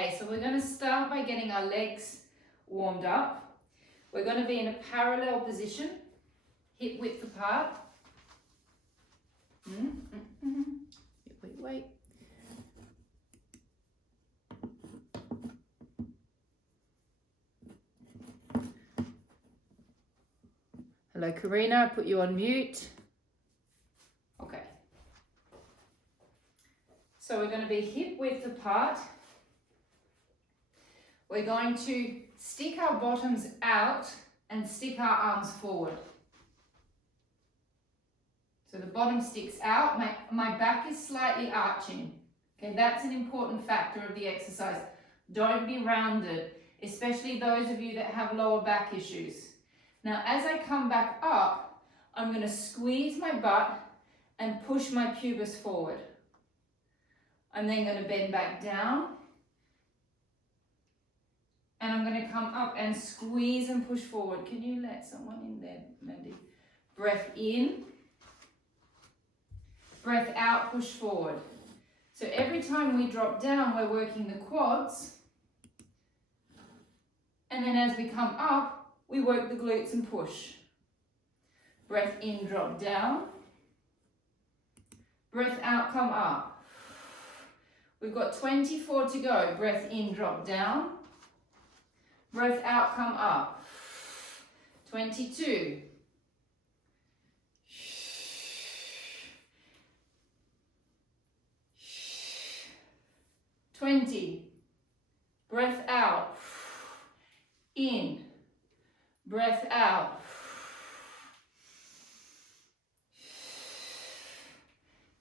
Okay, so we're going to start by getting our legs warmed up. We're going to be in a parallel position, hip width apart. Wait. Hello, Karina, put you on mute. Okay. So we're going to be hip width apart. We're going to stick our bottoms out and stick our arms forward. So the bottom sticks out, my back is slightly arching. Okay, that's an important factor of the exercise. Don't be rounded, especially those of you that have lower back issues. Now, as I come back up, I'm going to squeeze my butt and push my pubis forward. I'm then going to bend back down. And I'm going to come up and squeeze and push forward. Can you let someone in there, Mandy? Breath in. Breath out, push forward. So every time we drop down, we're working the quads. And then as we come up, we work the glutes and push. Breath in, drop down. Breath out, come up. We've got 24 to go. Breath in, drop down. Breath out, come up. 22. 20. Breath out. In. Breath out.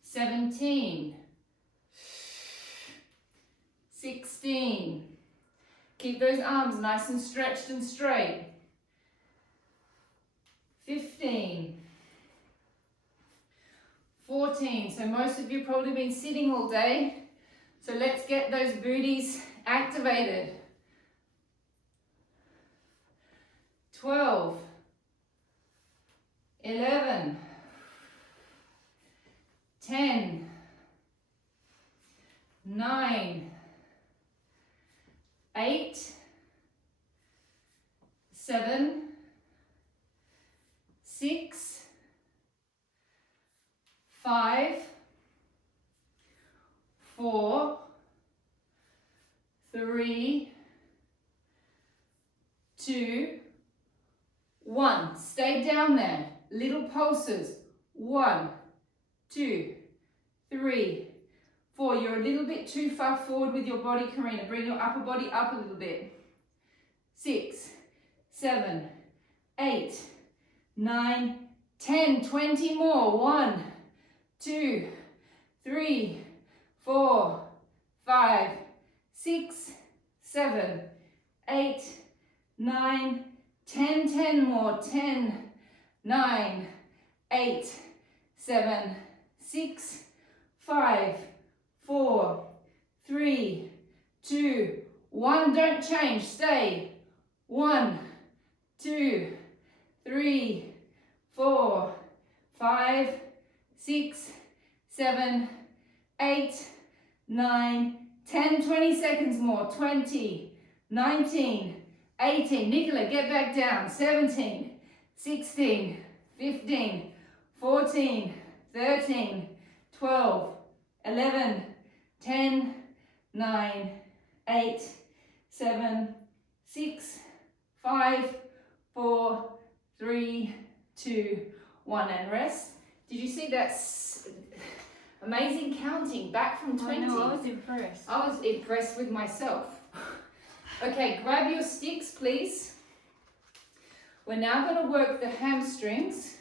17. 16. Keep those arms nice and stretched and straight. 15. 14. So most of you probably been sitting all day. So let's get those booties activated. 12. 11. 10. 9. 8, 7, 6, 5, 4, 3, 2, 1. Stay down there. Little pulses. 1, 2, 3, 4. You're a little bit too far forward with your body, Karina. Bring your upper body up a little bit. 6, 7, 8, 9, 10. 20 more. 1, 2, 3, 4, 5, 6, 7, 8, 9, 10. 10 more. 10, 9, 8, 7, 6, 5, 4, 3, 2, 1. Don't change. Stay. 1, 2, 3, 4, 5, 6, 7, 8, 9, 10. 20 seconds more. 20, 19, 18. Nicola, get back down. 17, 16, 15, 14, 13, 12, 11, 10, 9, 8, 7, 6, 5, 4, 3, 2, 1, and rest. Did you see that amazing counting back from 20? I know, I was impressed. I was impressed with myself. Okay, grab your sticks, please. We're now going to work the hamstrings.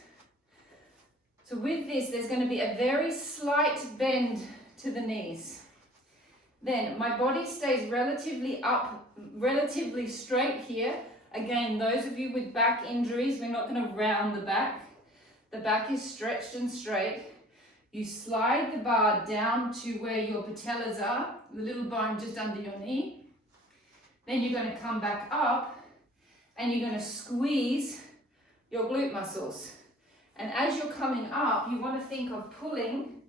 So with this, there's going to be a very slight bend to the knees. Then my body stays relatively up, relatively straight here. Again, those of you with back injuries, we're not going to round the back. The back is stretched and straight. You slide the bar down to where your patellas are, the little bone just under your knee. Then you're going to come back up and you're going to squeeze your glute muscles. And as you're coming up, you want to think of pulling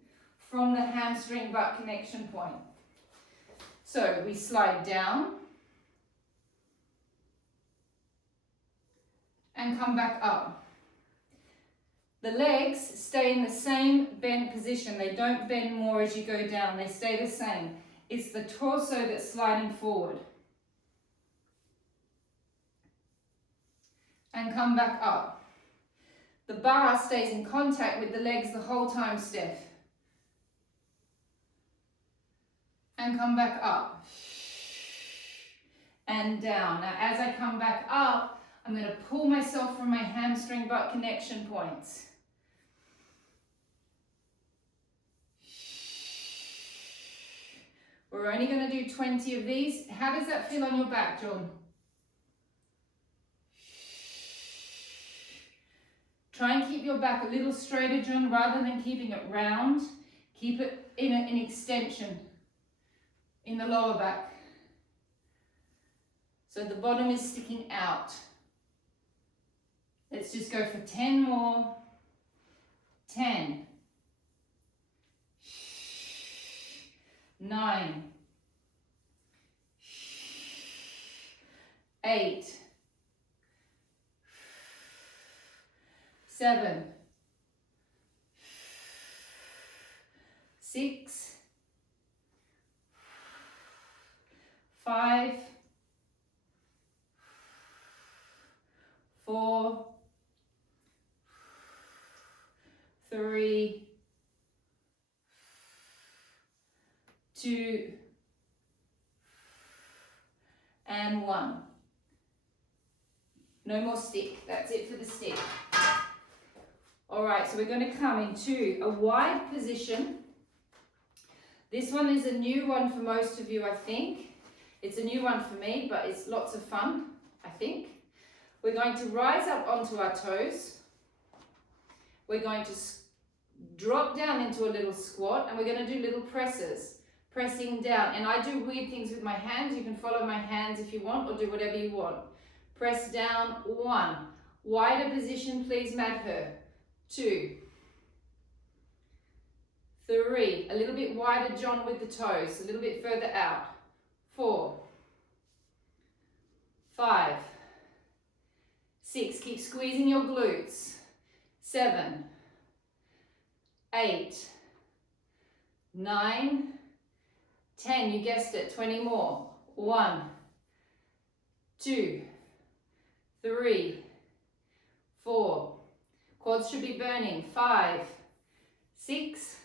from the hamstring butt connection point. So we slide down and come back up. The legs stay in the same bent position. They don't bend more as you go down. They stay the same. It's the torso that's sliding forward. And come back up. The bar stays in contact with the legs the whole time, Steph. And come back up. And down. Now as I come back up, I'm going to pull myself from my hamstring butt connection points. We're only going to do 20 of these. How does that feel on your back, John? Try and keep your back a little straighter, John, rather than keeping it round. Keep it in an extension in the lower back. So the bottom is sticking out. Let's just go for 10 more. 10. 9. 8. 7. 6. 5. 4. 3. 2. And 1. No more stick. That's it for the stick. All right, so we're going to come into a wide position. This one is a new one for most of you, I think. It's a new one for me, but it's lots of fun, I think. We're going to rise up onto our toes. We're going to drop down into a little squat, and we're going to do little presses, pressing down. And I do weird things with my hands. You can follow my hands if you want, or do whatever you want. Press down, 1. Wider position, please, Madhur. 2. 3. A little bit wider, John, with the toes, a little bit further out. 4. 5. 6. Keep squeezing your glutes. 7. 8. 9. 10. You guessed it. 20 more. 1. 2. 3. 4. Quads should be burning. 5. 6.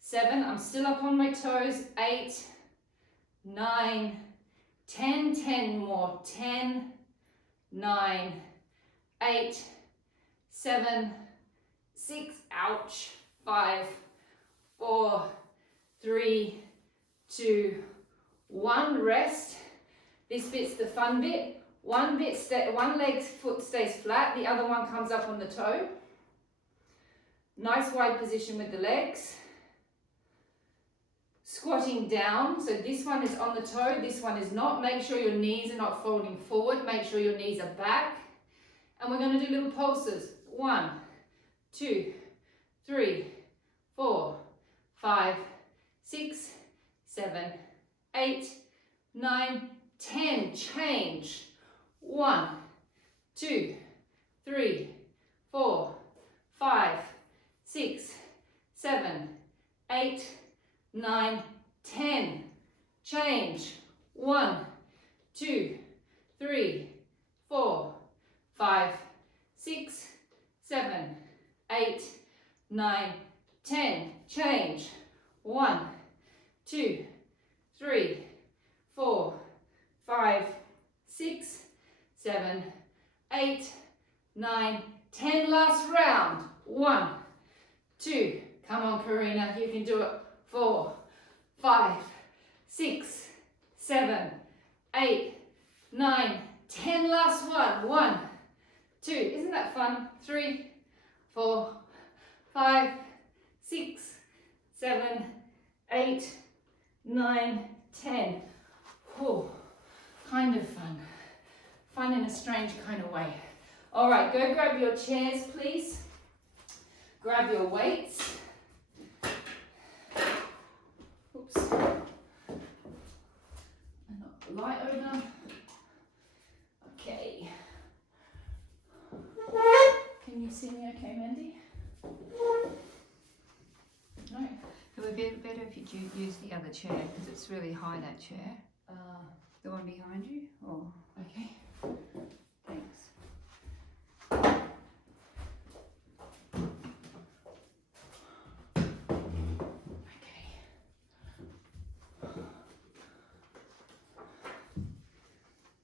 7. I'm still up on my toes. 8. 9. 10. 10 more. 10. 9. 8. 7. 6. Ouch. 5. 4. 3. 2. 1. Rest. This bit's the fun bit. One leg's foot stays flat, the other one comes up on the toe. Nice wide position with the legs. Squatting down, so this one is on the toe, this one is not. Make sure your knees are not folding forward, make sure your knees are back. And we're going to do little pulses. 1, 2, 3, 4, 5, 6, 7, 8, 9, 10. Change. 1, 2, 3, 4, 5, 6, 7, 8, 9, 10. Change. 1, 2, 3, 4, 5, 6, 7, 8, 9, 10. Change. 1, 2, 3, 4, 5, 6, 7, 8, 9, 10. Last round. 1, 2. Come on, Karina. You can do it. 4, 5, 6, 7, 8, 9, 10. Last one. 1, 2. Isn't that fun? 3, 4, 5, 6, 7, 8, 9, 10. Oh, kind of fun. Fun in a strange kind of way. All right, go grab your chairs, please. Grab your weights. Oops. the light over. Okay. Can you see me okay, Mandy? No. It would be better if you use the other chair because it's really high, that chair. The one behind you? Or okay. thanks. Okay.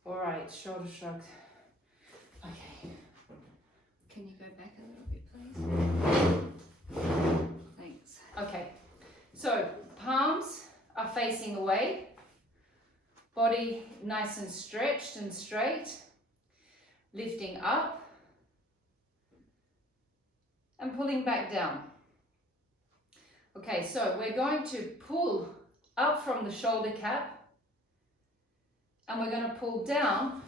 All right, shoulder shrugged. Okay. Can you go back a little bit, please? Thanks. Okay. So palms are facing away. Body nice and stretched and straight. Lifting up. And pulling back down. Okay, so we're going to pull up from the shoulder cap. And we're going to pull down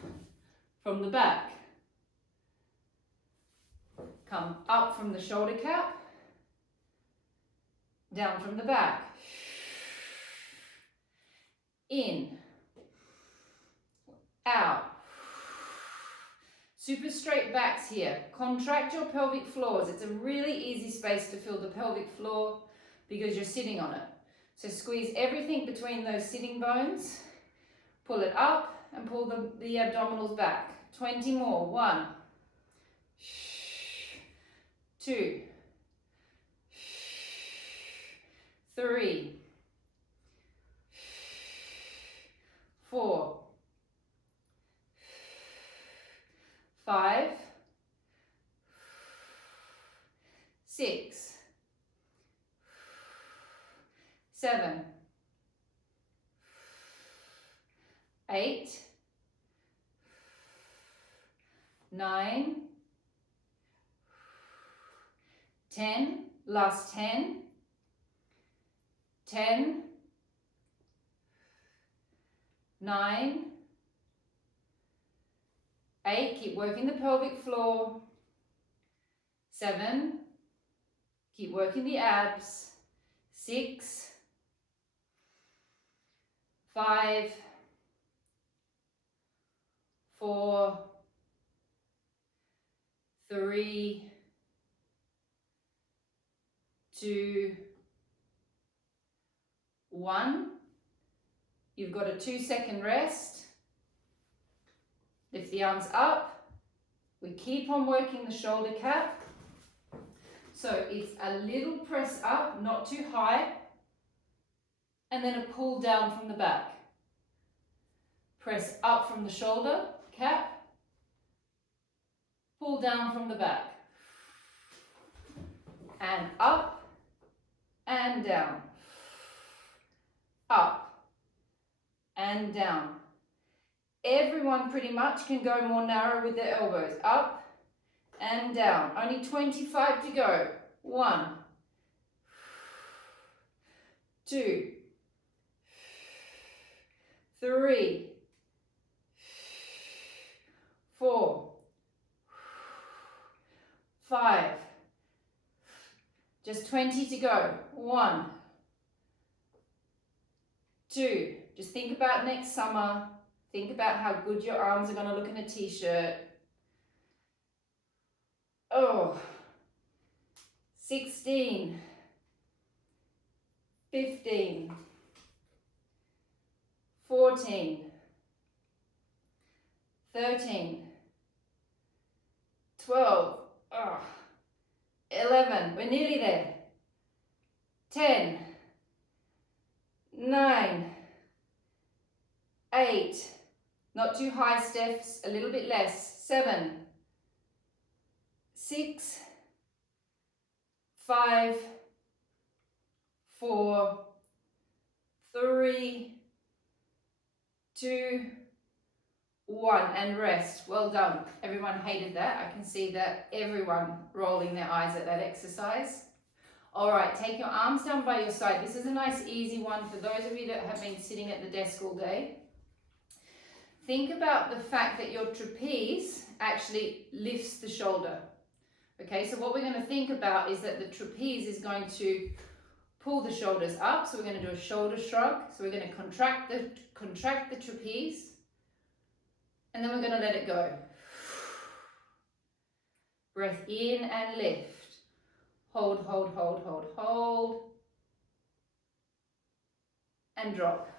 from the back. Come up from the shoulder cap. Down from the back. In. Out. Super straight backs here. Contract your pelvic floors. It's a really easy space to feel the pelvic floor because you're sitting on it. So squeeze everything between those sitting bones. Pull it up and pull the abdominals back. 20 more. 1. 2. 3. 4. 5. 6. 7. 8. 9. 10. Last 10. 10. 9. 8, keep working the pelvic floor. 7, keep working the abs. 6, 5, 4, 3, 2, 1. You've got a 2-second rest. Lift the arms up. We keep on working the shoulder cap. So it's a little press up, not too high. And then a pull down from the back. Press up from the shoulder cap. Pull down from the back. And up and down. Up and down. Everyone pretty much can go more narrow with their elbows. Up and down. Only 25 to go. 1, 2, 3, 4, 5. Just 20 to go. 1, 2. Just think about next summer. Think about how good your arms are going to look in a t-shirt. 16, 15, 14, 13, 12, 11, we're nearly there. 10, 9, 8, not too high, Stephs, a little bit less. 7, 6, 5, 4, 3, 2, 1, and rest. Well done. Everyone hated that. I can see that everyone rolling their eyes at that exercise. All right, take your arms down by your side. This is a nice easy one for those of you that have been sitting at the desk all day. Think about the fact that your trapeze actually lifts the shoulder. Okay, so what we're going to think about is that the trapeze is going to Pull the shoulders up, so we're going to do a shoulder shrug. So we're going to contract the trapeze, and then we're going to let it go. Breath in and lift. Hold, hold, hold, hold, hold. And drop.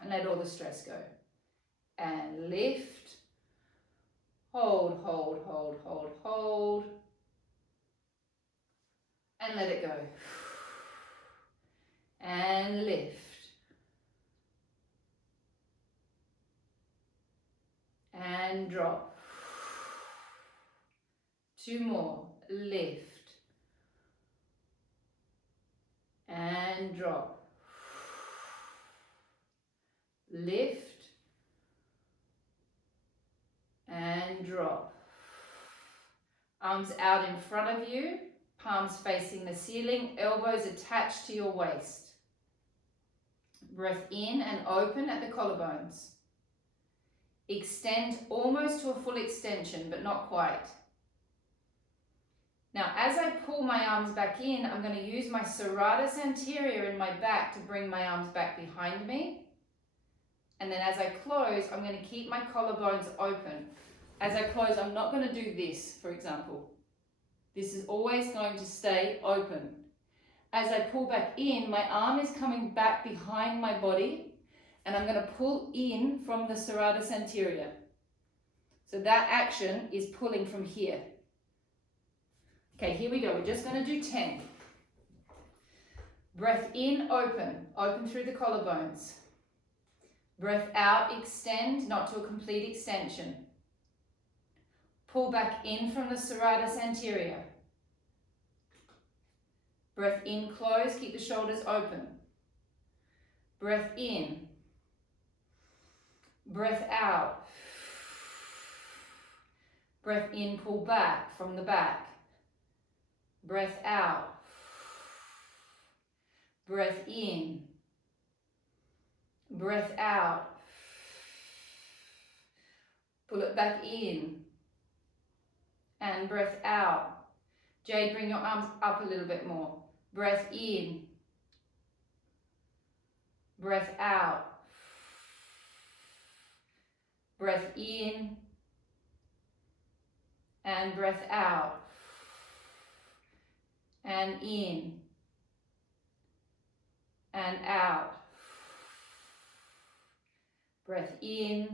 And let all the stress go. And lift. Hold, hold, hold, hold, hold. And let it go. And lift. And drop. 2 more. Lift. And drop. Lift. And drop. Arms out in front of you, palms facing the ceiling, elbows attached to your waist. Breath in and open at the collarbones. Extend almost to a full extension, but not quite. Now, as I pull my arms back in, I'm going to use my serratus anterior in my back to bring my arms back behind me. And then as I close, I'm going to keep my collarbones open. As I close, I'm not going to do this, for example. This is always going to stay open. As I pull back in, my arm is coming back behind my body, and I'm going to pull in from the serratus anterior. So that action is pulling from here. Okay, here we go. We're just going to do 10. Breath in, open. Open through the collarbones. Breath out, extend, not to a complete extension. Pull back in from the serratus anterior. Breath in, close, keep the shoulders open. Breath in. Breath out. Breath in, pull back from the back. Breath out. Breath in. Breath out. Pull it back in. And breath out. Jade, bring your arms up a little bit more. Breath in. Breath out. Breath in. And breath out. And in. And out. Breath in.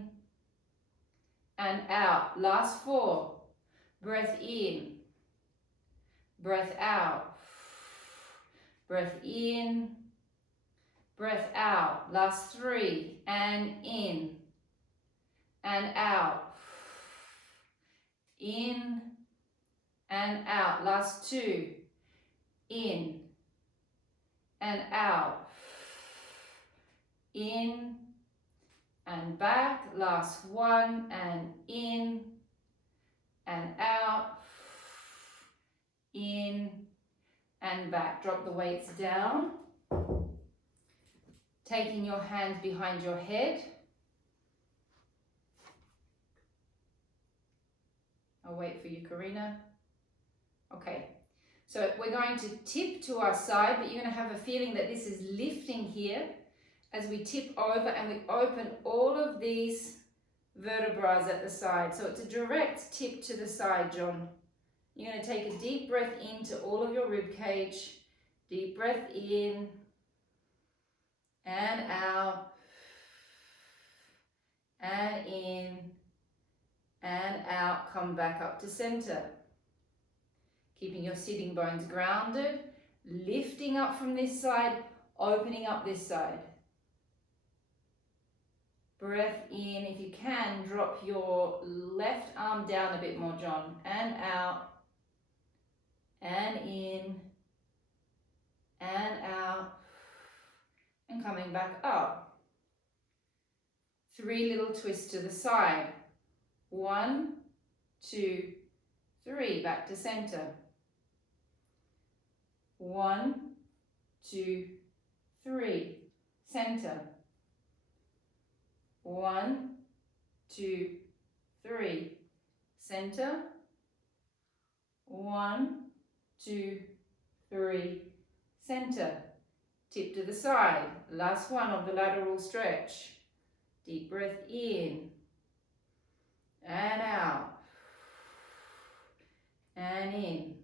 And out. Last 4. Breath in. Breath out. Breath in. Breath out. Last 3. And in. And out. In. And out. Last 2. In. And out. In. And back. Last 1. And in. And out. In. And back. Drop the weights down. Taking your hands behind your head. I'll wait for you, Karina. Okay. So we're going to tip to our side, but you're going to have a feeling that this is lifting here as we tip over and we open all of these vertebrae at the side. So it's a direct tip to the side, John. You're going to take a deep breath into all of your rib cage. Deep breath in and out and in and out. Come back up to center. Keeping your sitting bones grounded, lifting up from this side, opening up this side. Breath in. If you can, drop your left arm down a bit more, John. And out. And in. And out. And coming back up. 3 little twists to the side. 1, 2, 3. Back to center. 1, 2, 3. Center. 1, 2, 3. Center. 1, 2, 3. center, tip to the side. Last one of the lateral stretch. Deep breath in and out and in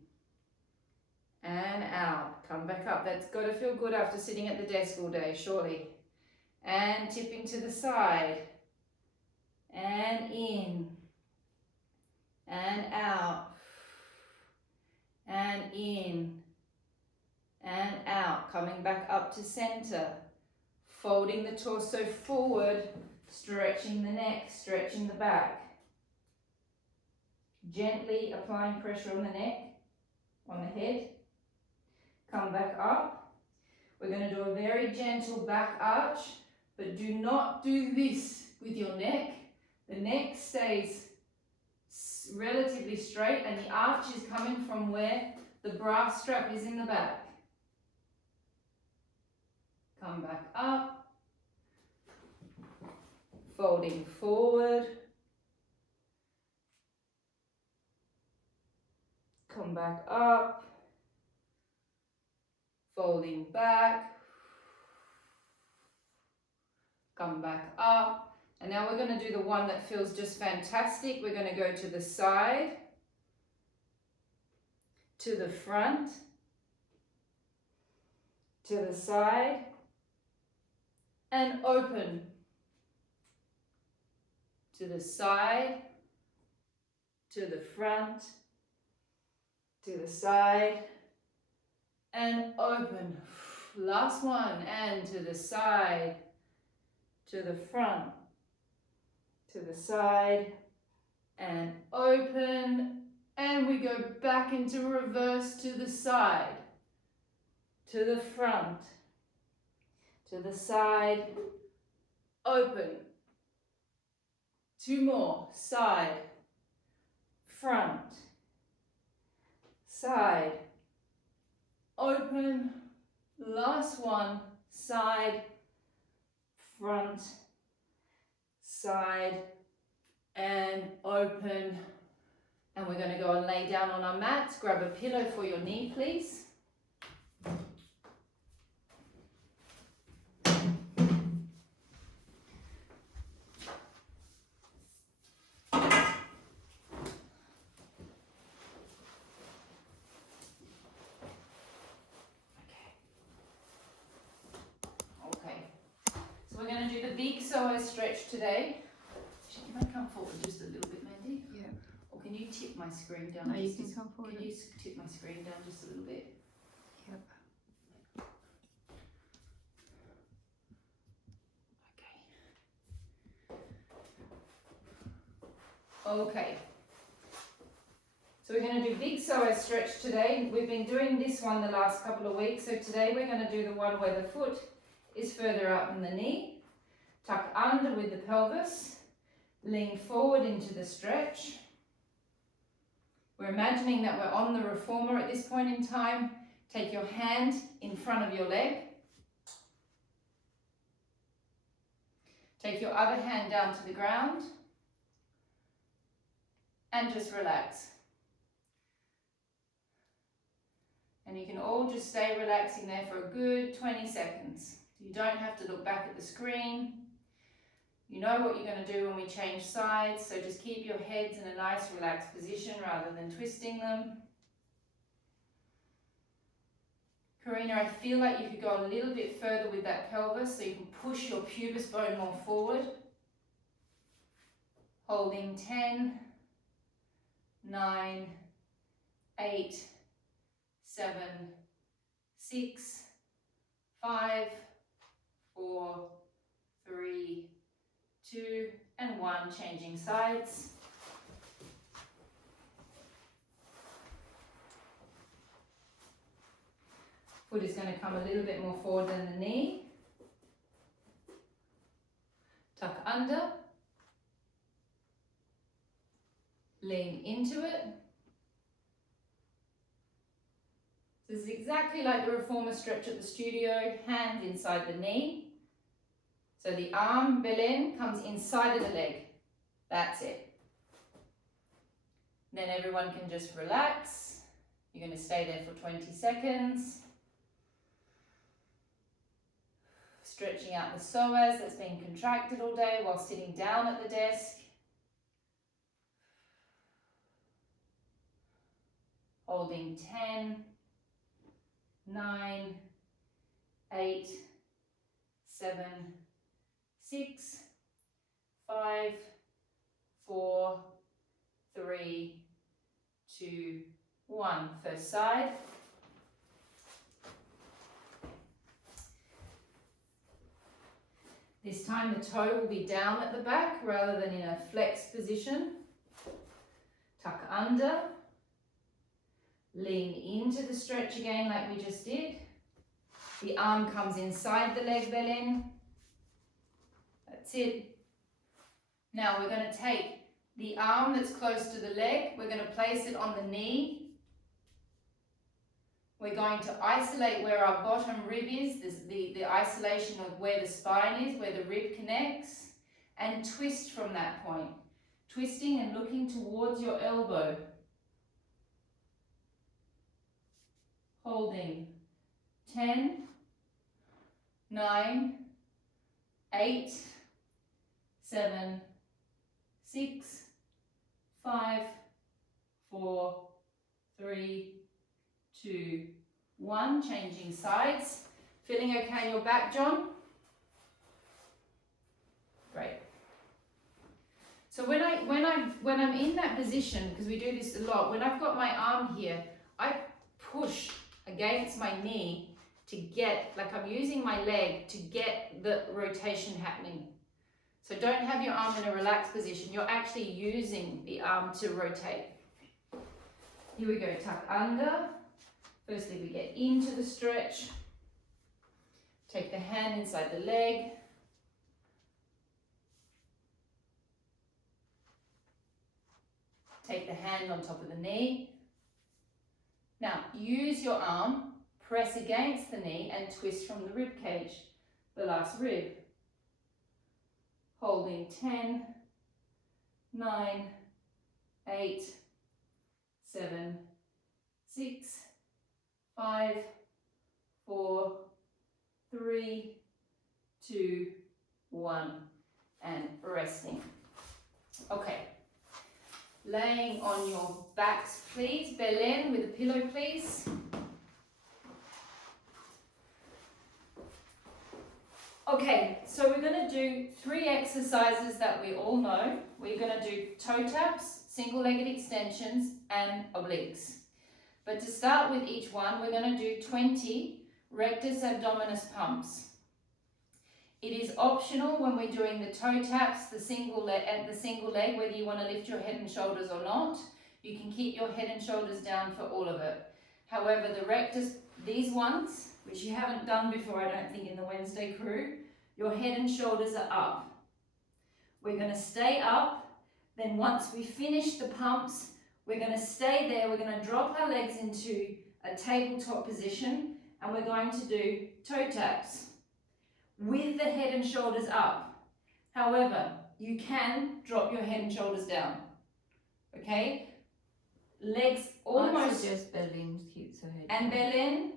and out. Come back up. That's got to feel good after sitting at the desk all day, surely. And tipping to the side and in and out and in and out. Coming back up to center, folding the torso forward, stretching the neck, stretching the back. Gently applying pressure on the neck, on the head. Come back up. We're going to do a very gentle back arch, but do not do this with your neck. The neck stays relatively straight and the arch is coming from where the bra strap is in the back. Come back up. Folding forward. Come back up. Folding back. Come back up. And now we're going to do the one that feels just fantastic. We're going to go to the side, to the front, to the side, and open. To the side, to the front, to the side, and open. Last one, and to the side, to the front, to the side, and open. And we go back into reverse to the side, to the front, to the side, open. Two more, side, front, side, open. Last one, side, front, side, and open. And we're going to go and lay down on our mats. Grab a pillow for your knee, please. Big psoas stretch today. You might come forward just a little bit, Mandy. Yeah. Or can you tip my screen down? No, you can come forward. Can you tip my screen down just a little bit? Yep. Okay. So we're going to do big psoas stretch today. We've been doing this one the last couple of weeks. So today we're going to do the one where the foot is further out than the knee. Tuck under with the pelvis, lean forward into the stretch. We're imagining that we're on the reformer at this point in time. Take your hand in front of your leg. Take your other hand down to the ground and just relax. And you can all just stay relaxing there for a good 20 seconds. You don't have to look back at the screen. You know what you're going to do when we change sides, so just keep your heads in a nice relaxed position rather than twisting them. Karina, I feel like you could go a little bit further with that pelvis so you can push your pubis bone more forward. Holding 10, 9, 8, 7, 6, 5, 4, 3, 2, and 1, changing sides. Foot is going to come a little bit more forward than the knee. Tuck under. Lean into it. This is exactly like the reformer stretch at the studio, hands inside the knee. So the arm, Belen, comes inside of the leg. That's it. Then everyone can just relax. You're going to stay there for 20 seconds. Stretching out the psoas that's been contracted all day while sitting down at the desk. Holding 10, 9, 8, 7, 6, 5, 4, 3, 2, 1. First side. This time the toe will be down at the back rather than in a flexed position. Tuck under. Lean into the stretch again like we just did. The arm comes inside the leg, Belen. That's it. Now we're going to take the arm that's close to the leg, we're going to place it on the knee. We're going to isolate where our bottom rib is, the isolation of where the spine is, where the rib connects, and twist from that point. Twisting and looking towards your elbow. Holding 10, 9, 8, 7, 6, 5, 4, 3, 2, 1. Changing sides. Feeling okay on your back, John? Great. So when I'm in that position, because we do this a lot, when I've got my arm here, I push against my knee to get, like I'm using my leg to get the rotation happening. So don't have your arm in a relaxed position. You're actually using the arm to rotate. Here we go, tuck under. Firstly, we get into the stretch. Take the hand inside the leg. Take the hand on top of the knee. Now, use your arm, press against the knee and twist from the rib cage, the last rib. Holding 10, 9, 8, 7, 6, 5, 4, 3, 2, 1, and resting. Okay. Laying on your backs, please. Belen with a pillow, please. Okay, so we're going to do 3 exercises that we all know. We're going to do toe taps, single-legged extensions, and obliques. But to start with each one, we're going to do 20 rectus abdominis pumps. It is optional when we're doing the toe taps, the single leg, whether you want to lift your head and shoulders or not. You can keep your head and shoulders down for all of it. However, the rectus, these ones, which you haven't done before, I don't think, in the Wednesday crew, your head and shoulders are up. We're going to stay up. Then once we finish the pumps, we're going to stay there. We're going to drop our legs into a tabletop position, and we're going to do toe taps with the head and shoulders up. However, you can drop your head and shoulders down. Okay? Legs almost. I suggest Belen keeps her head. And Belen,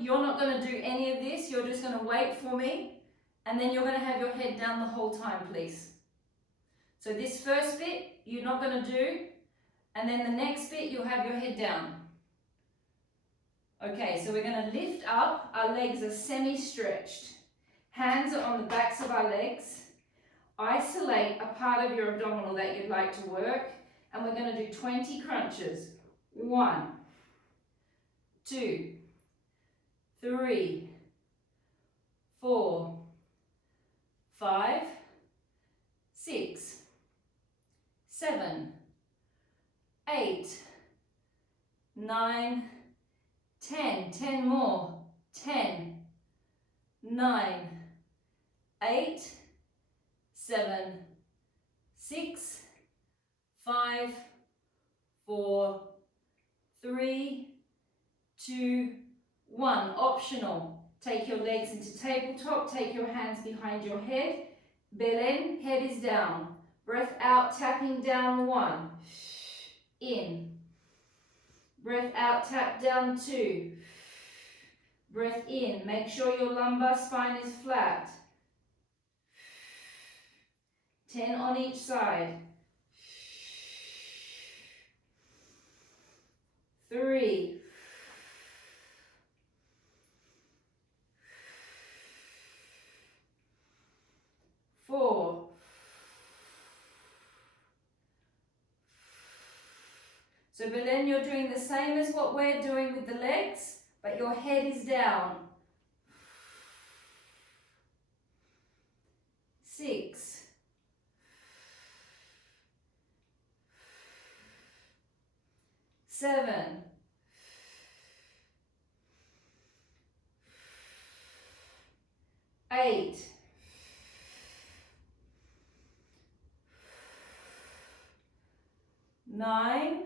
you're not going to do any of this. You're just going to wait for me. And then you're going to have your head down the whole time, please. So this first bit, you're not going to do. And then the next bit, you'll have your head down. Okay, so we're going to lift up. Our legs are semi-stretched. Hands are on the backs of our legs. Isolate a part of your abdominal that you'd like to work. And we're going to do 20 crunches. 1, 2, 3, 4, 5, 6, 7, 8, 9, 10. 10 more. 10, 9, 8, 7, 6, 5, 4, 3, 2, 1. Optional. Take your legs into tabletop. Take your hands behind your head. Belen, head is down. Breath out, tapping down 1. In. Breath out, tap down 2. Breath in. Make sure your lumbar spine is flat. 10 on each side. 3. 4. 'So Belen, you're doing the same as what we're doing with the legs, but your head is down. 6. 7. 8. 9.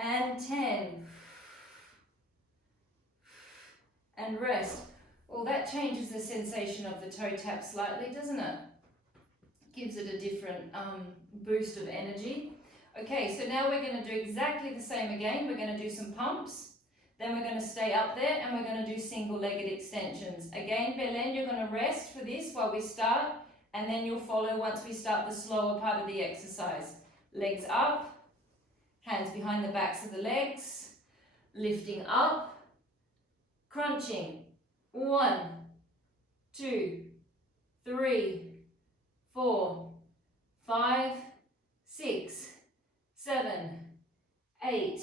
And 10. And rest. Well, that changes the sensation of the toe tap slightly, doesn't it? Gives it a different boost of energy. Okay, so now we're going to do exactly the same again. We're going to do some pumps. Then we're going to stay up there and we're going to do single-legged extensions. Again, Belen, you're going to rest for this while we start, and then you'll follow once we start the slower part of the exercise. Legs up. Hands behind the backs of the legs, lifting up, crunching. 1, 2, 3, 4, 5, 6, 7, 8,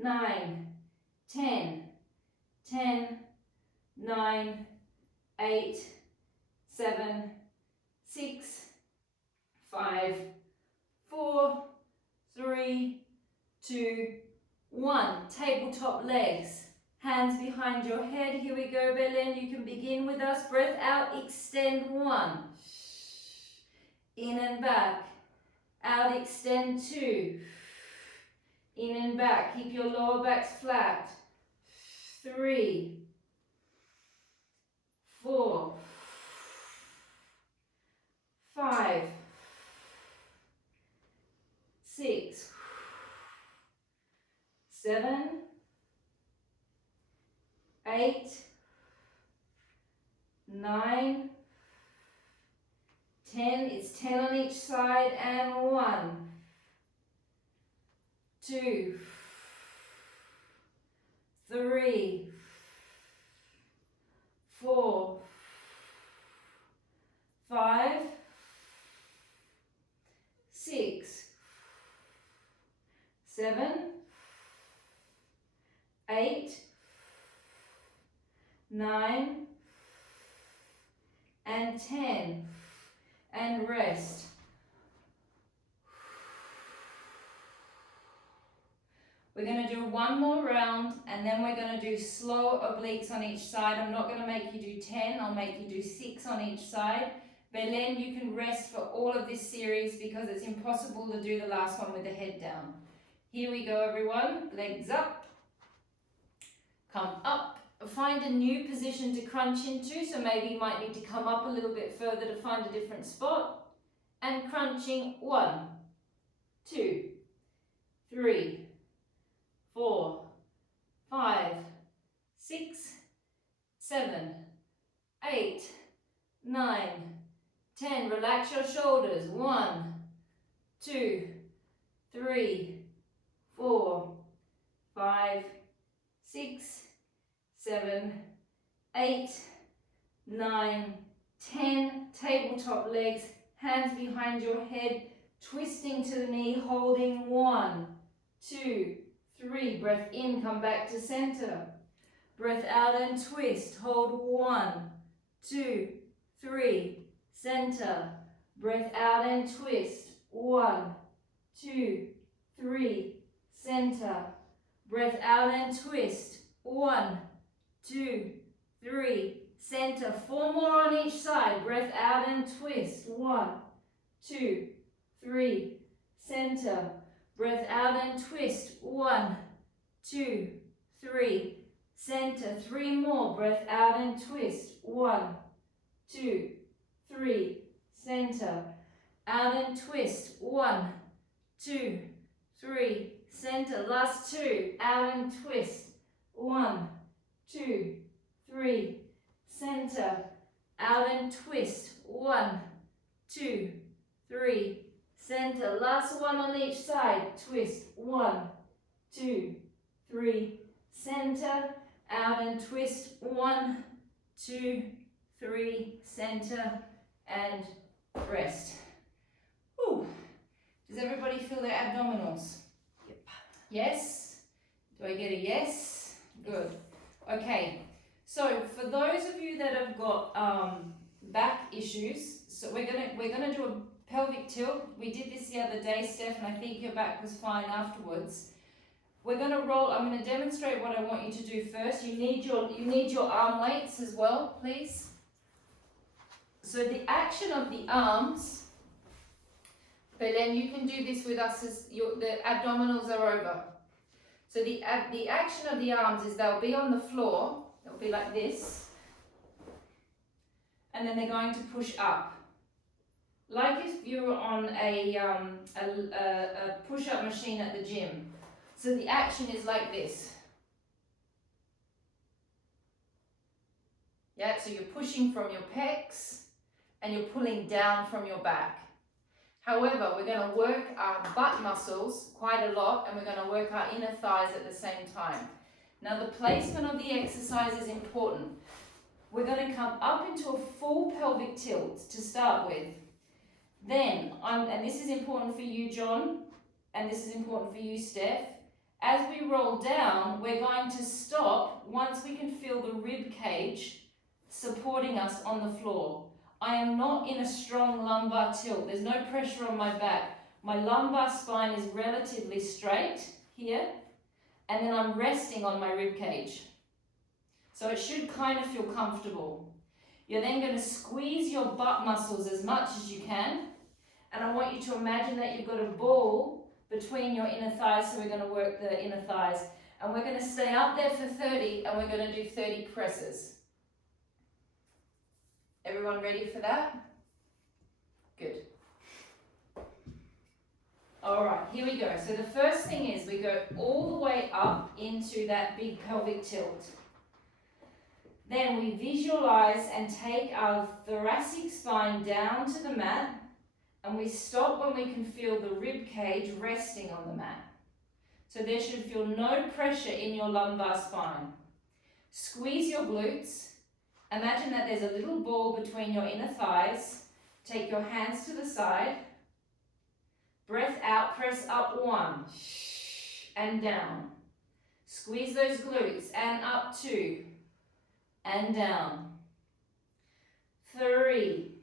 9, 10, 10, 9, 8, 7, 6, 5, 4, 3, 2, 1. Tabletop legs. Hands behind your head. Here we go, Belen. You can begin with us. Breath out, extend 1. In and back. Out, extend 2. In and back. Keep your lower backs flat. 3, 4, 5, 6, 7, 8, 9, 10. It's 10 on each side, and 1, 2, 3, 4, 5, 6, 7, 8, 9, and 10. And rest. We're going to do one more round, and then we're going to do slow obliques on each side. I'm not going to make you do 10, I'll make you do 6 on each side. Belen, you can rest for all of this series because it's impossible to do the last one with the head down. Here we go, everyone. Legs up. Come up. Find a new position to crunch into, so maybe you might need to come up a little bit further to find a different spot. And crunching 1, 2, 3, 4, 5, 6, 7, 8, 9, 10. Relax your shoulders. 1, 2, 3, 4, 5, 6, 7, 8, 9, 10. Tabletop legs, hands behind your head, twisting to the knee, holding 1, 2, 3. Breath in, come back to center. Breath out and twist. Hold 1, 2, 3. Center. Breath out and twist. 1, 2, 3. Center. Breath out and twist. 1, 2, 3. Center. 4 more on each side. Breath out and twist. 1, 2, 3. Center. Breath out and twist. 1, 2, 3. Center. 3 more. Breath out and twist. 1, 2, 3. Center. Out and twist. 1, 2, 3. center, last 2, out and twist, 1, 2, 3, center, out and twist, 1, 2, 3, center, last one on each side, twist, 1, 2, 3, center, out and twist, 1, 2, 3, center, and rest. Whew. Does everybody feel their abdominals? Yep. Yes? Do I get a yes? Good. Okay, so for those of you that have got back issues, so we're gonna do a pelvic tilt. We did this the other day, Steph, and I think your back was fine afterwards. We're gonna roll. I'm gonna demonstrate what I want you to do first. You need your arm weights as well, please. So the action of the arms, but then you can do this with us as the abdominals are over. So the action of the arms is they'll be on the floor. They'll be like this, and then they're going to push up, like if you were on a push-up machine at the gym. So the action is like this. Yeah, so you're pushing from your pecs and you're pulling down from your back. However, we're going to work our butt muscles quite a lot, and we're going to work our inner thighs at the same time. Now the placement of the exercise is important. We're going to come up into a full pelvic tilt to start with. Then, and this is important for you, John, and this is important for you, Steph. As we roll down, we're going to stop once we can feel the rib cage supporting us on the floor. I am not in a strong lumbar tilt. There's no pressure on my back. My lumbar spine is relatively straight here, and then I'm resting on my rib cage. So it should kind of feel comfortable. You're then going to squeeze your butt muscles as much as you can, and I want you to imagine that you've got a ball between your inner thighs, so we're going to work the inner thighs. And we're going to stay up there for 30, and we're going to do 30 presses. Everyone ready for that? Good. All right, here we go. So the first thing is we go all the way up into that big pelvic tilt. Then we visualize and take our thoracic spine down to the mat, and we stop when we can feel the rib cage resting on the mat. So there should feel no pressure in your lumbar spine. Squeeze your glutes. Imagine that there's a little ball between your inner thighs. Take your hands to the side. Breath out, press up 1 and down. Squeeze those glutes and up 2 and down. 3,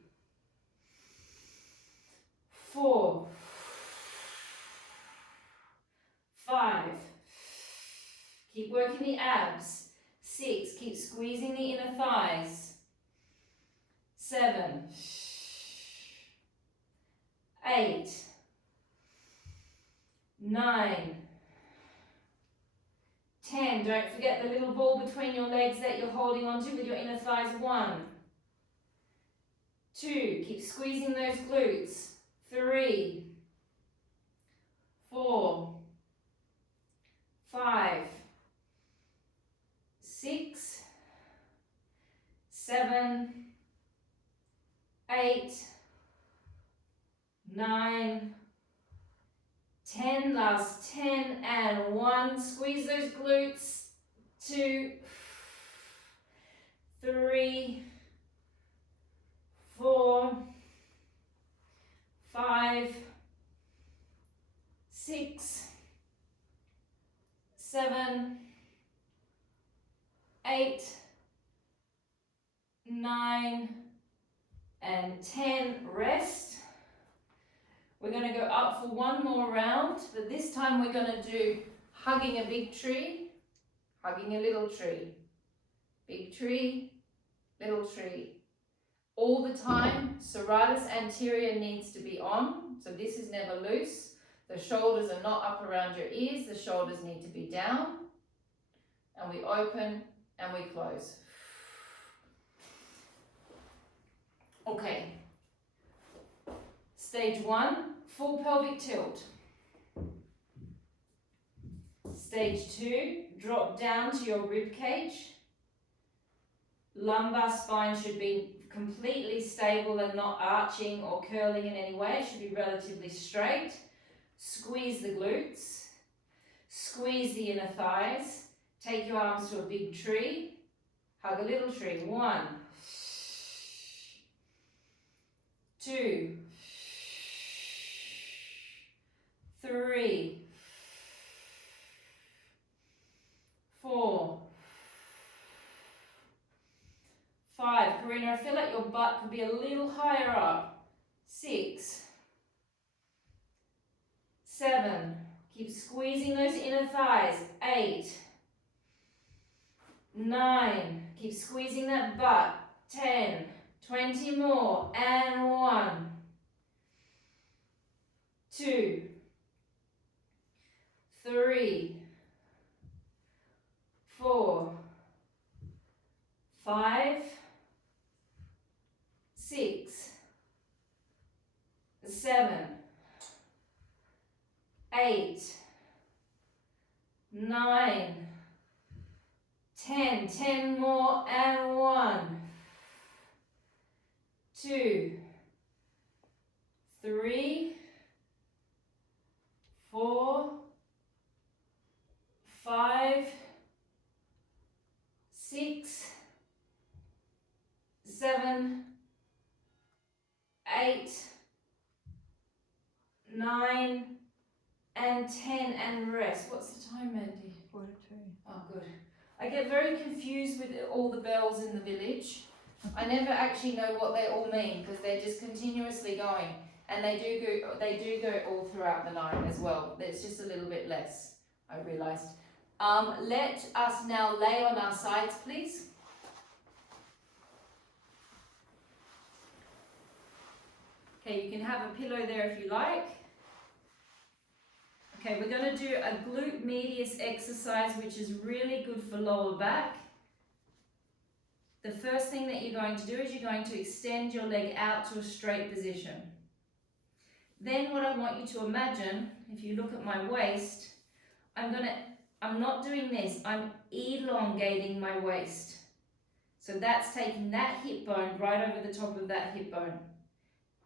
4, 5. Keep working the abs. 6, keep squeezing the inner thighs. 7, 8, 9, 10. Don't forget the little ball between your legs that you're holding onto with your inner thighs. 1, 2, keep squeezing those glutes. 3, 4, 5, 6, 7, 8, 9, 10, last 10 and 1. Squeeze those glutes. 2, 3, 4, 5, 6, 7, 8, 9, and 10. Rest. We're going to go up for one more round, but this time we're going to do hugging a big tree, hugging a little tree, big tree, little tree. All the time, serratus anterior needs to be on, so this is never loose. The shoulders are not up around your ears, the shoulders need to be down. And we open and we close. Okay. Stage 1, full pelvic tilt. Stage 2, drop down to your rib cage. Lumbar spine should be completely stable and not arching or curling in any way. It should be relatively straight. Squeeze the glutes. Squeeze the inner thighs. Take your arms to a big tree. Hug a little tree. 1, 2, 3, 4, 5. Karina, I feel like your butt could be a little higher up. 6, 7. Keep squeezing those inner thighs. 8, 9. Keep squeezing that butt. 10, 20 more. And 1, 2, 3, 4, 5, 6, 7, 8, 9, 10. 10 more and 1, 2, 3, 4, 5, 6, 7, 8, 9, and 10, and rest. What's the time, Mandy? 42. Oh, good. I get very confused with all the bells in the village. I never actually know what they all mean because they're just continuously going, and they do go all throughout the night as well. It's just a little bit less, I realised. Let us now lay on our sides, please. Okay, you can have a pillow there if you like. Okay, we're going to do a glute medius exercise, which is really good for lower back. The first thing that you're going to do is you're going to extend your leg out to a straight position. Then what I want you to imagine, if you look at my waist, I'm not doing this, I'm elongating my waist. So that's taking that hip bone right over the top of that hip bone.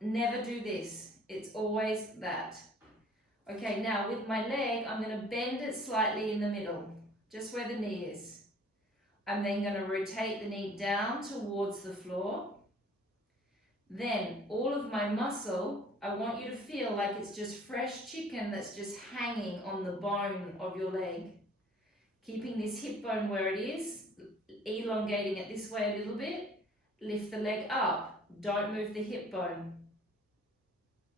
Never do this, it's always that. Okay, now with my leg, I'm going to bend it slightly in the middle, just where the knee is. I'm then going to rotate the knee down towards the floor. Then all of my muscle, I want you to feel like it's just fresh chicken that's just hanging on the bone of your leg. Keeping this hip bone where it is, elongating it this way a little bit, lift the leg up, don't move the hip bone.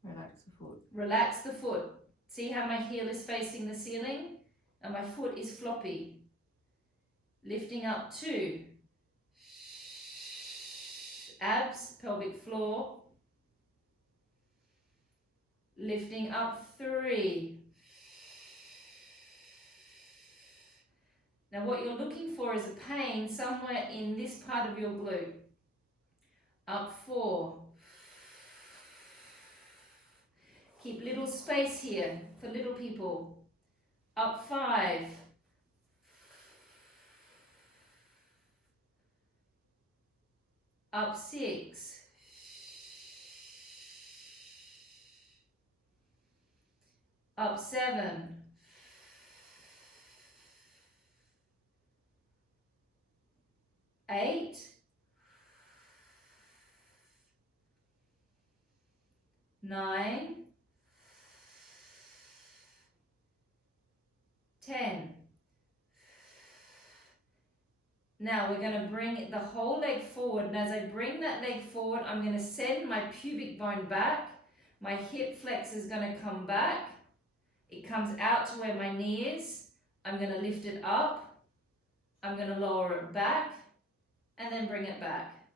Relax the foot. Relax the foot. See how my heel is facing the ceiling and my foot is floppy. Lifting up 2. Abs, pelvic floor. Lifting up 3. Now what you're looking for is a pain somewhere in this part of your glute. Up 4. Keep little space here for little people. Up 5. Up 6. Up 7. Eight. 9. 10. Now we're going to bring the whole leg forward, and as I bring that leg forward, I'm going to send my pubic bone back. My hip flex is going to come back. It comes out to where my knee is. I'm going to lift it up. I'm going to lower it back and then bring it back.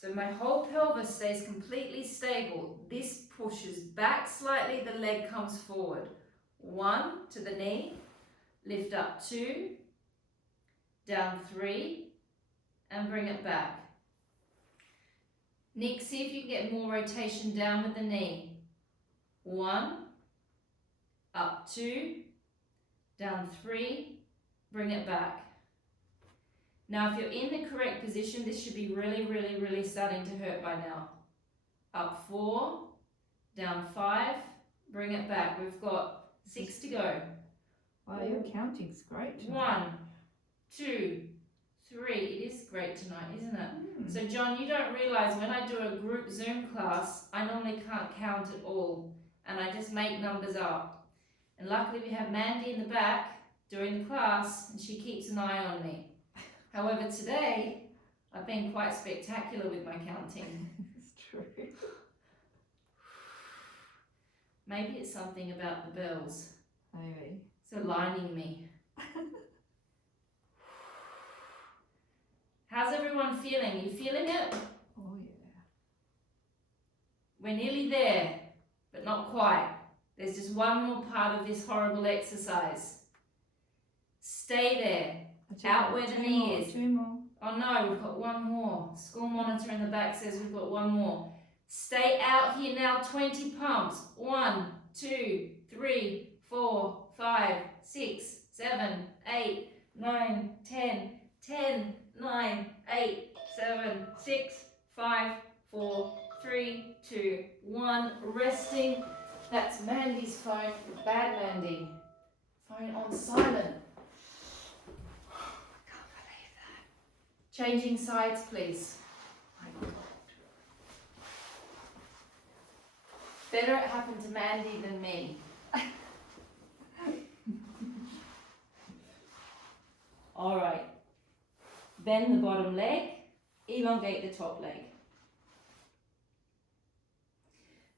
So my whole pelvis stays completely stable. This pushes back slightly, the leg comes forward. 1 to the knee, lift up 2, down 3, and bring it back. Nick, see if you can get more rotation down with the knee. 1, up 2, down 3, bring it back. Now if you're in the correct position, this should be really starting to hurt by now. Up 4, down 5, bring it back. We've got 6 to go. Wow, your counting's great tonight. 1, 2, 3. It is great tonight, isn't it? So John, you don't realise when I do a group Zoom class, I normally can't count it all and I just make numbers up. And luckily we have Mandy in the back doing the class and she keeps an eye on me. However, today I've been quite spectacular with my counting. It's true. Maybe it's something about the bells. Maybe. It's aligning me. How's everyone feeling? You feeling it? Oh yeah. We're nearly there, but not quite. There's just one more part of this horrible exercise. Stay there. Out where the knee is. 2 more. Oh no, we've got one more. School monitor in the back says we've got one more. Stay out here now, 20 pumps. 1, 2, 3, 4, 5, 6, 7, 8, 9, 10, 10, 9, 8, 7, 6, 5, 4, 3, 2, 1. Resting. That's Mandy's phone. Bad Mandy. Phone on silent. Changing sides, please. Better it happened to Mandy than me. All right. Bend the bottom leg, elongate the top leg.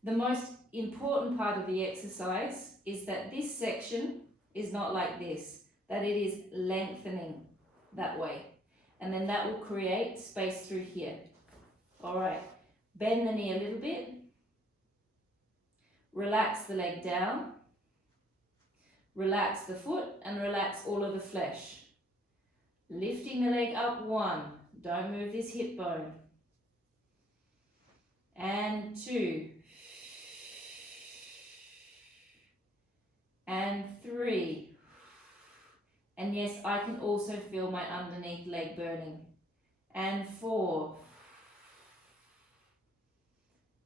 The most important part of the exercise is that this section is not like this, that it is lengthening that way. And then that will create space through here. All right, bend the knee a little bit. Relax the leg down. Relax the foot and relax all of the flesh. Lifting the leg up, 1. Don't move this hip bone. And 2. And 3. And yes, I can also feel my underneath leg burning. And 4.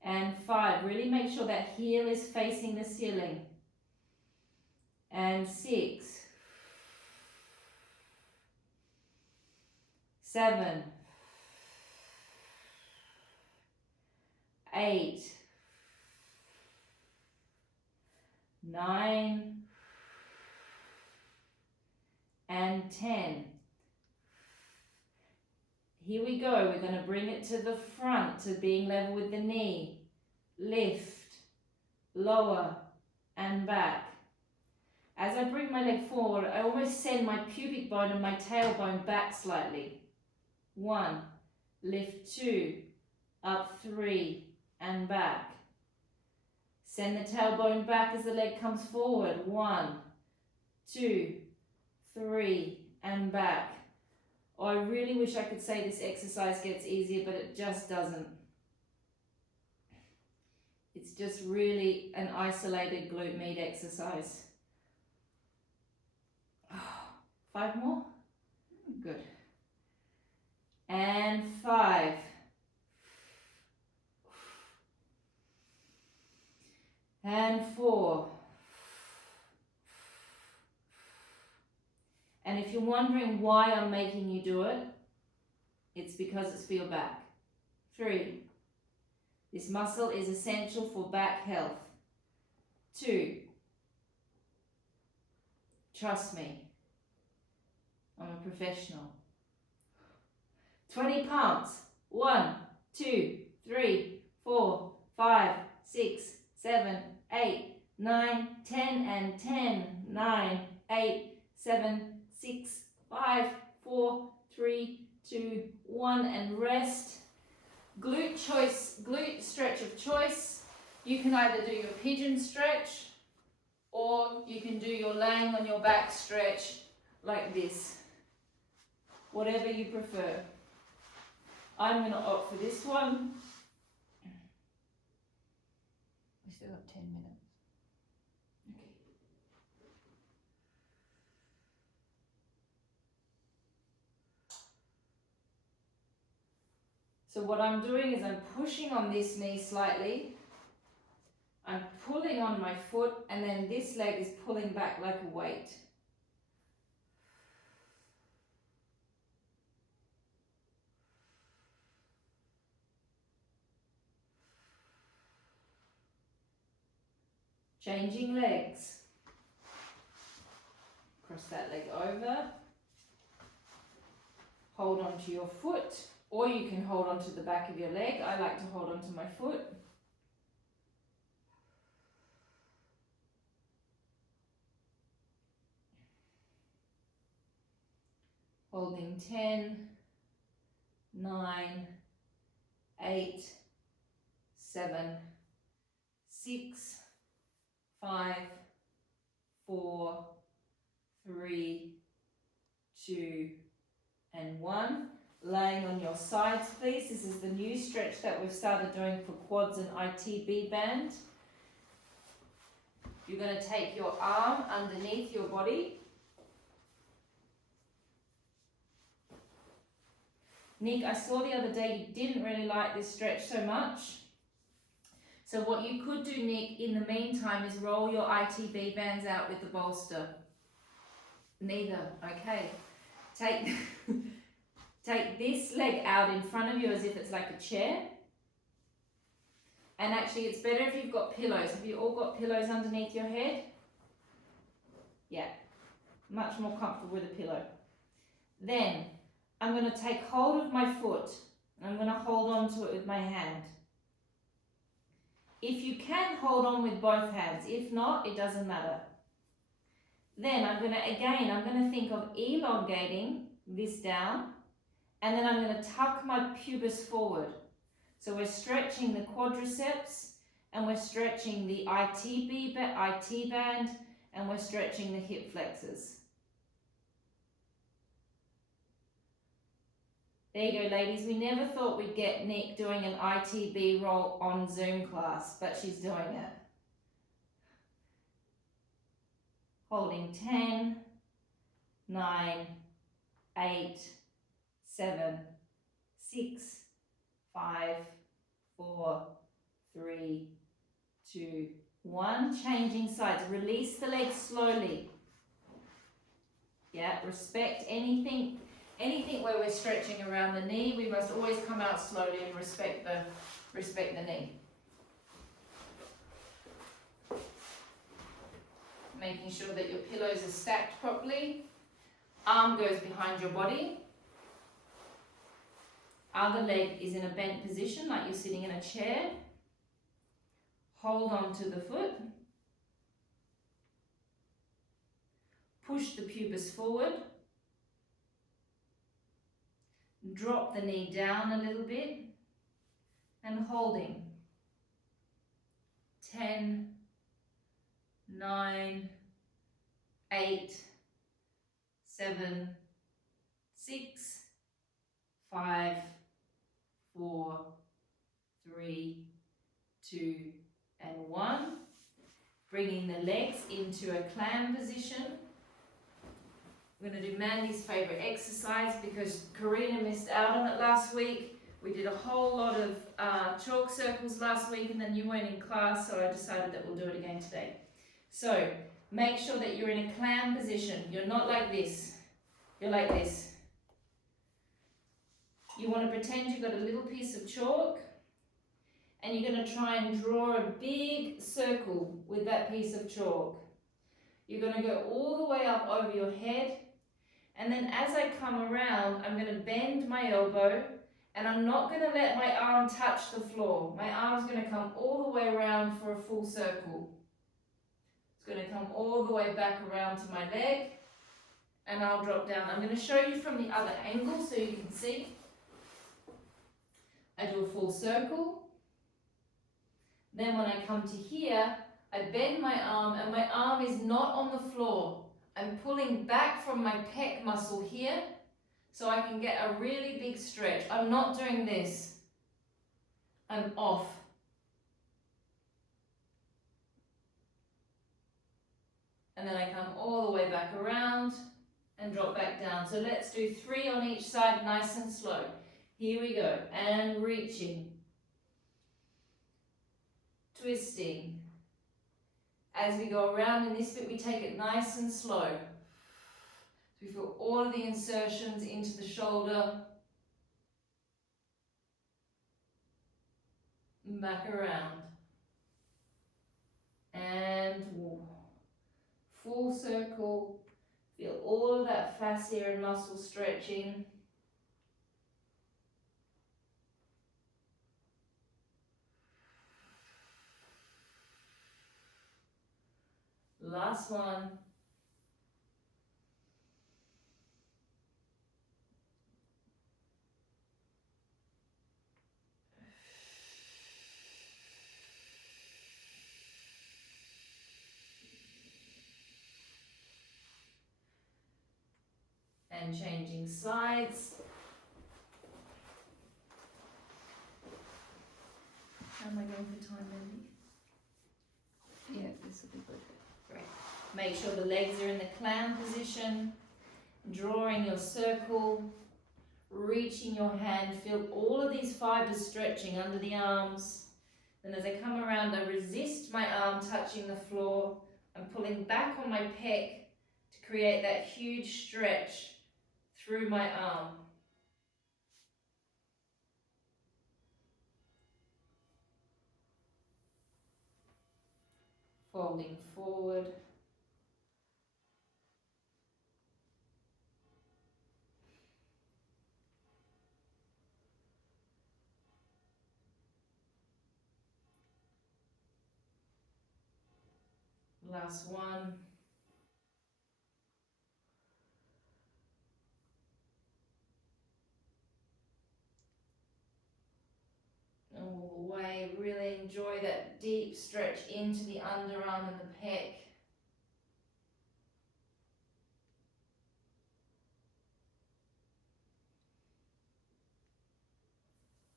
And 5. Really make sure that heel is facing the ceiling. And 6. 7. 8. 9. And 10. Here we go. We're going to bring it to the front, to being level with the knee. Lift, lower, and back. As I bring my leg forward, I almost send my pubic bone and my tailbone back slightly. 1, lift 2, up 3, and back. Send the tailbone back as the leg comes forward. 1, 2, 3, and back. Oh, I really wish I could say this exercise gets easier, but it just doesn't. It's just really an isolated glute med exercise. 5 more? Good. And 5. And 4. And if you're wondering why I'm making you do it, it's because it's for your back. 3. This muscle is essential for back health. 2. Trust me, I'm a professional. 20 pumps. 1, 2, 3, 4, 5, 6, 7, 8, 9, 10, and 10. 9, 8, 7, 6, 5, 4, 3, 2, 1, and rest. Glute stretch of choice. You can either do your pigeon stretch or you can do your laying on your back stretch like this. Whatever you prefer. I'm going to opt for this one. We still got 10 minutes. So what I'm doing is I'm pushing on this knee slightly, I'm pulling on my foot, and then this leg is pulling back like a weight. Changing legs. Cross that leg over. Hold on to your foot, or you can hold on to the back of your leg. I like to hold on to my foot. Holding 10, 9, 8, 7, 6, 5, 4, 3, 2, and 1. Laying on your sides, please. This is the new stretch that we've started doing for quads and ITB band. You're going to take your arm underneath your body. Nick, I saw the other day you didn't really like this stretch so much. So what you could do, Nick, in the meantime is roll your ITB bands out with the bolster. Neither, okay. Take this leg out in front of you as if it's like a chair. And actually it's better if you've got pillows. Have you all got pillows underneath your head? Yeah, much more comfortable with a pillow. Then I'm going to take hold of my foot and I'm going to hold on to it with my hand. If you can, hold on with both hands. If not, it doesn't matter. Then I'm going to think of elongating this down, and then I'm going to tuck my pubis forward. So we're stretching the quadriceps, and we're stretching the IT band, and we're stretching the hip flexors. There you go, ladies. We never thought we'd get Nick doing an ITB roll on Zoom class, but she's doing it. Holding 10, 9, 8, 7, 6, 5, 4, 3, 2, 1. Changing sides. Release the legs slowly. Yeah, respect anything where we're stretching around the knee. We must always come out slowly and respect the knee. Making sure that your pillows are stacked properly. Arm goes behind your body. Other leg is in a bent position like you're sitting in a chair. Hold on to the foot. Push the pubis forward. Drop the knee down a little bit. And holding. 10, 9, 8, 7, 6, 5, 4, 3, 2, and 1. Bringing the legs into a clam position. We're going to do Mandy's favourite exercise because Karina missed out on it last week. We did a whole lot of chalk circles last week and then you weren't in class, so I decided that we'll do it again today. So make sure that you're in a clam position. You're not like this. You're like this. You want to pretend you've got a little piece of chalk and you're going to try and draw a big circle with that piece of chalk. You're going to go all the way up over your head, and then as I come around, I'm going to bend my elbow and I'm not going to let my arm touch the floor. My arm's going to come all the way around for a full circle. It's going to come all the way back around to my leg and I'll drop down. I'm going to show you from the other angle so you can see. I do a full circle. Then when I come to here, I bend my arm and my arm is not on the floor. I'm pulling back from my pec muscle here so I can get a really big stretch. I'm not doing this. I'm off. And then I come all the way back around and drop back down. So let's do 3 on each side, nice and slow. Here we go. And reaching. Twisting. As we go around in this bit, we take it nice and slow. So we feel all of the insertions into the shoulder. Back around. And full circle. Feel all of that fascia and muscle stretching. Last one. And changing sides. How am I going for time, Mandy? Yeah, this will be good. Great. Make sure the legs are in the clown position. Drawing your circle. Reaching your hand. Feel all of these fibers stretching under the arms. And as I come around, I resist my arm touching the floor. I'm pulling back on my pec to create that huge stretch through my arm. Folding forward. Last one. All the way, really enjoy that deep stretch into the underarm and the pec.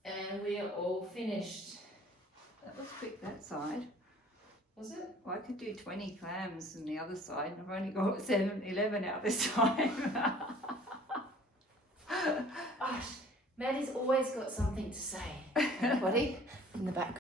And we are all finished. That was quick, that side. Was it? Well, I could do 20 clams on the other side, and I've only got 11 out this time. Gosh, Maddie's always got something to say. Everybody, in the back.